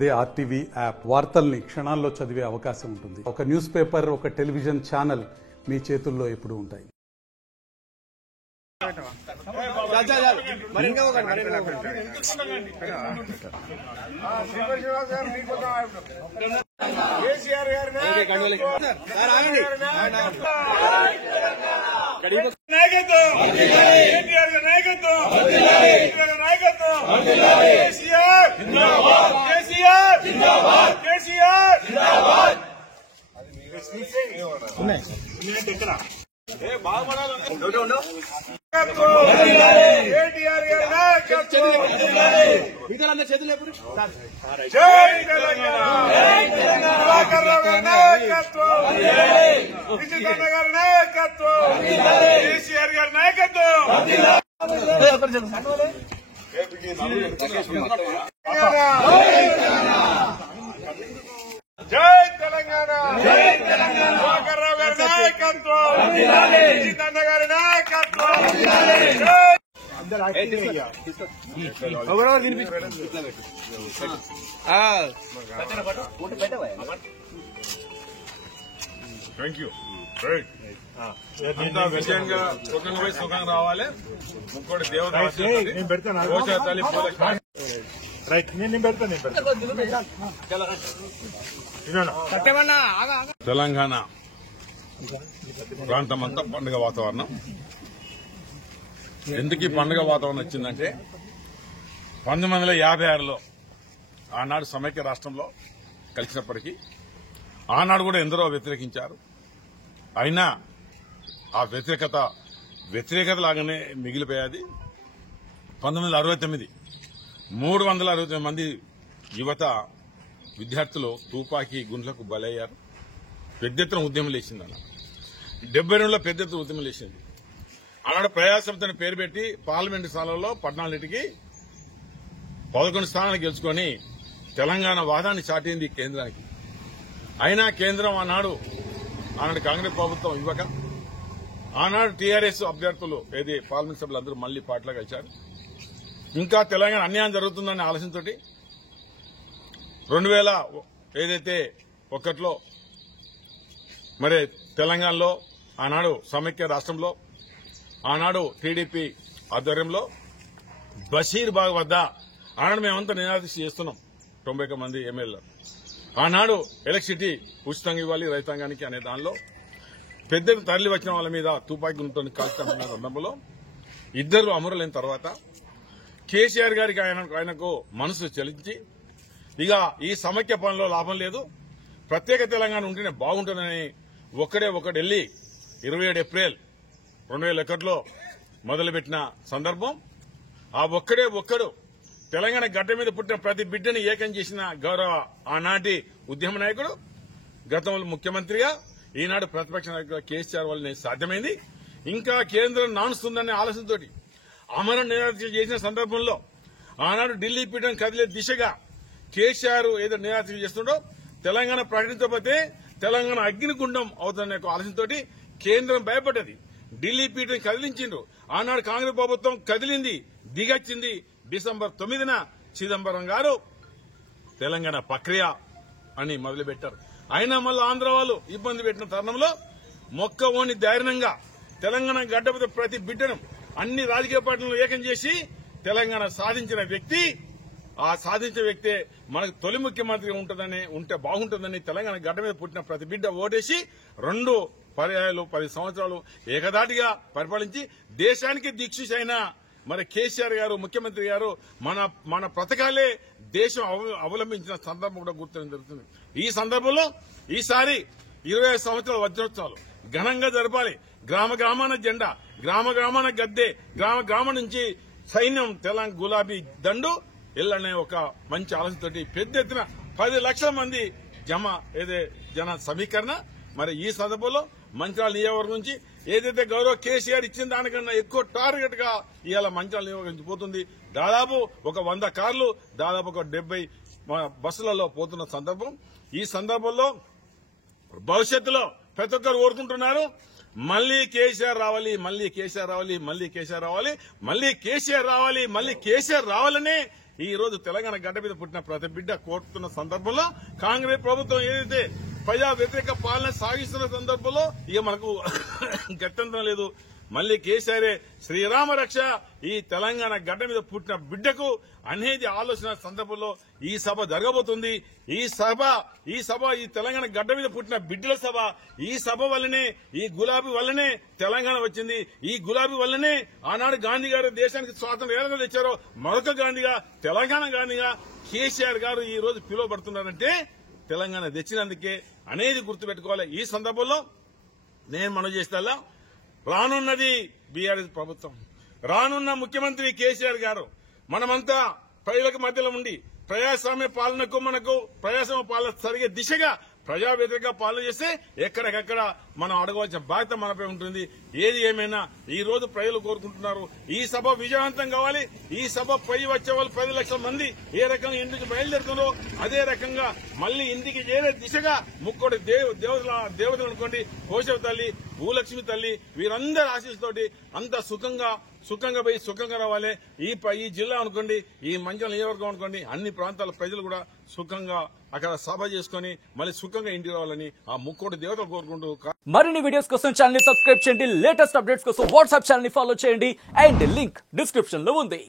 అదే RTV app వార్తల్ని క్షణాల్లో చదివే అవకాశం ఉంటుంది. ఒక న్యూస్ పేపర్, ఒక టెలివిజన్ ఛానల్ మీ చేతుల్లో ఎప్పుడూ ఉంటాయి. జై తెలంగాణ, జై తెలంగాణ, రావు గారి నాయకత్వం, విజయన్న గారి నాయకత్వం. Thank you. అంతా విజయంగా సుఖంగా పోయి సుఖంగా రావాలి. ముక్కోటి దేవత తల్లి తెలంగాణ ప్రాంతం అంతా పండుగ వాతావరణం. ఎందుకు ఈ పండుగ వాతావరణం వచ్చిందంటే 1956లో ఆనాడు సమైక్య రాష్ట్రంలో కలిసినప్పటికీ ఆనాడు కూడా ఎందరో వ్యతిరేకించారు. అయినా ఆ వ్యతిరేకత లాగానే మిగిలిపోయేది. 1969 369 మంది యువత విద్యార్థులు తుపాకీ గుండ్లకు బలయ్యారు. పెద్ద ఎత్తున ఉద్యమం లేచింది. అలా 72లో పెద్ద ఎత్తున ఉద్యమం లేచింది. ఆనాడు ప్రజాసమితిని పేరు పెట్టి పార్లమెంటు స్థానాల్లో 14కి 11 స్థానాలు గెలుచుకొని తెలంగాణ వాదాన్ని చాటింది కేంద్రానికి. అయినా కేంద్రం ఆనాడు కాంగ్రెస్ ప్రభుత్వం ఇవ్వక ఆనాడు టీఆర్ఎస్ అభ్యర్థులు పార్లమెంట్ సభ్యులు అందరూ మళ్లీ పార్టీలో కలిశారు. ఇంకా తెలంగాణ అన్యాయం జరుగుతుందనే ఆలోచనతో 2001లో మరి తెలంగాణలో ఆనాడు సమైక్య రాష్ట్రంలో ఆనాడు టీడీపీ ఆధ్వర్యంలో బషీర్బాగ్ వద్ద ఆనాడు మేమంతా నినాదీక్ష చేస్తున్నాం. 90 మంది ఎమ్మెల్యేలు ఆనాడు ఎలక్ట్రిసిటీ ఉచితంగా ఇవ్వాలి రైతాంగానికి అనే దానిలో పెద్ద తరలి వచ్చిన వాళ్ళ మీద తుపాకీ గుంటని కాల్చుతున్న సందర్భంలో ఇద్దరు అమరులైన తర్వాత కేసీఆర్ గారికి ఆయనకు మనసు చలించి ఇక ఈ సమైక్య పనిలో లాభం లేదు, ప్రత్యేక తెలంగాణ ఉంటేనే బాగుంటుందని ఒకడు వెళ్లి 27 ఏప్రిల్ 2001లో మొదలుపెట్టిన సందర్భం. ఆ ఒక్కడు తెలంగాణ గడ్డ మీద పుట్టిన ప్రతి బిడ్డని ఏకం చేసిన గౌరవ ఆనాటి ఉద్యమ నాయకుడు, గతంలో ముఖ్యమంత్రిగా ఈనాడు ప్రతిపక్ష నాయకుడు కేసీఆర్ వల్లనే సాధ్యమైంది. ఇంకా కేంద్రం నానుస్తుందనే ఆలోచనతో అమర నిరాదీక్ష చేసిన సందర్భంలో ఆనాడు ఢిల్లీ పీఠం కదిలే దిశగా కేసీఆర్ ఏదో నిరాదీక్ష చేస్తుండో తెలంగాణ ప్రకటించకపోతే తెలంగాణ అగ్నిగుండం అవుతుందనే ఆలోచనతో కేంద్రం భయపడ్డది. ఢిల్లీ పీఠం కదిలించిండ్రు. ఆనాడు కాంగ్రెస్ ప్రభుత్వం కదిలింది, దిగొచ్చింది. డిసెంబర్ 9న చిదంబరం గారు తెలంగాణ ప్రక్రియ అని మొదలుపెట్టారు. అయినా మళ్ళీ ఆంధ్ర వాళ్ళు ఇబ్బంది పెట్టిన తరుణంలో మొక్కవోని ధైర్యంగా తెలంగాణ గడ్డపద ప్రతి బిడ్డను అన్ని రాజకీయ పార్టీలను ఏకం చేసి తెలంగాణ సాధించిన వ్యక్తి, ఆ సాధించిన వ్యక్తే మనకు తొలి ముఖ్యమంత్రిగా ఉంటే బాగుంటుందని తెలంగాణ గడ్డ మీద పుట్టిన ప్రతి బిడ్డ ఓటేసి 2 పర్యాయాలు 10 సంవత్సరాలు ఏకదాటిగా పరిపాలించి దేశానికి దిక్సూచి అయిన మరి కేసీఆర్ గారు ముఖ్యమంత్రి గారు మన పథకాలే దేశం అవలంబించిన సందర్భం కూడా గుర్తించడం జరుగుతుంది. ఈ సందర్భంలో ఈసారి 25 సంవత్సరాల వజ్రోత్సవాలు ఘనంగా జరపాలి. గ్రామ గ్రామాన జెండా, గ్రామ గ్రామాన గద్దె, గ్రామ గ్రామం నుంచి సైన్యం తెలంగాణ గులాబీ దండు ఎల్లనే ఒక మంచి ఆలోచనతోటి పెద్ద ఎత్తున 10 లక్షల మంది జన సమీకరణ. మరి ఈ సందర్భంలో మంచిర్యాల నియోజకవర్గం నుంచి ఏదైతే గౌరవ కేసీఆర్ ఇచ్చిన దానికన్నా ఎక్కువ టార్గెట్ గా ఇవాళ మంచిర్యాల నియోజకవర్గం పోతుంది. దాదాపు ఒక 100 కార్లు, దాదాపు ఒక 70 బస్సులలో పోతున్న సందర్భం. ఈ సందర్భంలో భవిష్యత్తులో ప్రతి ఒక్కరు కోరుకుంటున్నారు మళ్లీ కేసీఆర్ రావాలి, మళ్లీ కేసీఆర్ రావాలి, మళ్లీ కేసీఆర్ రావాలి, మళ్లీ కేసీఆర్ రావాలి, మళ్లీ కేసీఆర్ రావాలని ఈ రోజు తెలంగాణ గడ్డ మీద పుట్టిన ప్రతి బిడ్డ కోరుతున్న సందర్భంలో కాంగ్రెస్ ప్రభుత్వం ఏదైతే ప్రజా వ్యతిరేక పాలన సాగిస్తున్న సందర్భంలో ఇక మనకు గత్యంతరం లేదు. మళ్లీ కేసీఆర్ శ్రీరామ రక్ష ఈ తెలంగాణ గడ్డ మీద పుట్టిన బిడ్డకు అనేది ఆలోచన సందర్భంలో ఈ సభ జరగబోతుంది. ఈ సభ ఈ తెలంగాణ గడ్డ మీద పుట్టిన బిడ్డల సభ. ఈ సభ వల్లనే, ఈ గులాబీ వల్లనే తెలంగాణ వచ్చింది. ఈ గులాబీ వల్లనే ఆనాడు గాంధీ గారు దేశానికి స్వాతంత్ర్యం ఎలా తెచ్చారో మరొక గాంధీగా, తెలంగాణ గాంధీగా కేసీఆర్ గారు ఈ రోజు పిలువబడుతున్నారంటే తెలంగాణ తెచ్చినందుకే అనేది గుర్తుపెట్టుకోవాలి. ఈ సందర్భంలో నేను మనవి చేస్తా, రానున్నది బీఆర్ఎస్ ప్రభుత్వం, రానున్న ముఖ్యమంత్రి కేసీఆర్ గారు. మనమంతా ప్రజలకు మధ్యలో ఉండి ప్రజాస్వామ్య పాలనకు మనకు ప్రజాస్వామ్య పాలన జరిగే దిశగా ప్రజా వ్యతిరేక పాలన చేస్తే ఎక్కడికక్కడ మనం అడగవలసిన బాధ్యత మనపై ఉంటుంది. ఏది ఏమైనా ఈ రోజు ప్రజలు కోరుకుంటున్నారు, ఈ సభ విజయవంతం కావాలి. ఈ సభ పై వచ్చే వాళ్ళు 10 లక్షల మంది ఏ రకంగా ఇంటికి బయలుదేరుతున్నారో అదే రకంగా మళ్లీ ఇంటికి చేరే దిశగా ముక్కోటి దేవతలు అనుకోండి, కోశవ తల్లి, భూలక్ష్మి తల్లి, వీరందరి ఆశీస్సుతోటి అంత సుఖంగా పోయి సుఖంగా రావాలి. ఈ జిల్లా అనుకోండి, ఈ మంచిర్యాల నియోజకవర్గం అనుకోండి, అన్ని ప్రాంతాల ప్రజలు కూడా సుఖంగా అక్కడ సభ చేసుకుని మళ్ళీ సుఖంగా ఇంటికి రావాలని ఆ ముక్కోటి దేవతలు కోరుకుంటూ మరిన్ని వీడియోస్ కోసం ఛానల్ ని సబ్స్క్రైబ్ చేయండి. లేటెస్ట్ అప్డేట్స్ కోసం వాట్సాప్ ఛానల్ ని ఫాలో చేయండి. అండ్ లింక్ డిస్క్రిప్షన్ లో ఉంది.